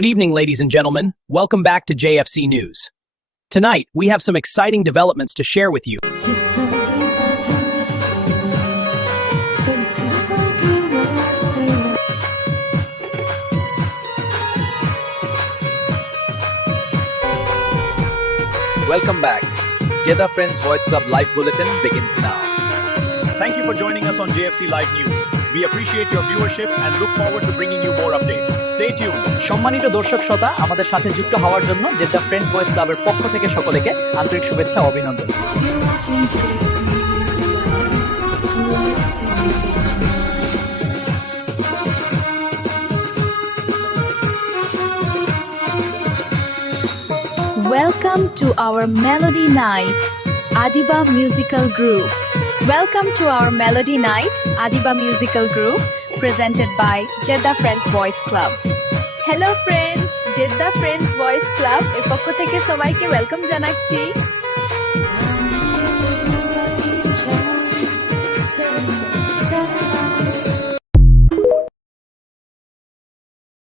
Good evening, ladies and gentlemen. Welcome back to JFC News. Tonight, we have some exciting developments to share with you. Welcome back. Jeddah Friends Voice Club Live Bulletin begins now. Thank you for joining us on JFC Live News. We appreciate your viewership and look forward to bringing you more updates. Stay tuned. সম্মানিত দর্শক শ্রোতা, আমাদের সাথে যুক্ত হওয়ার জন্য Jeddah friends voice ক্লাবের পক্ষ থেকে সকলকে আন্তরিক শুভেচ্ছা ও অভিনন্দন। Welcome to our Melody Night, Adiba Musical Group. Welcome to our Melody Night, Adiba Musical Group, presented by Jeddah Friends Voice Club. Hello friends, Jeddah Friends Voice Club এর পক্ষ থেকে সবাইকে ওয়েলকাম জানাচ্ছি।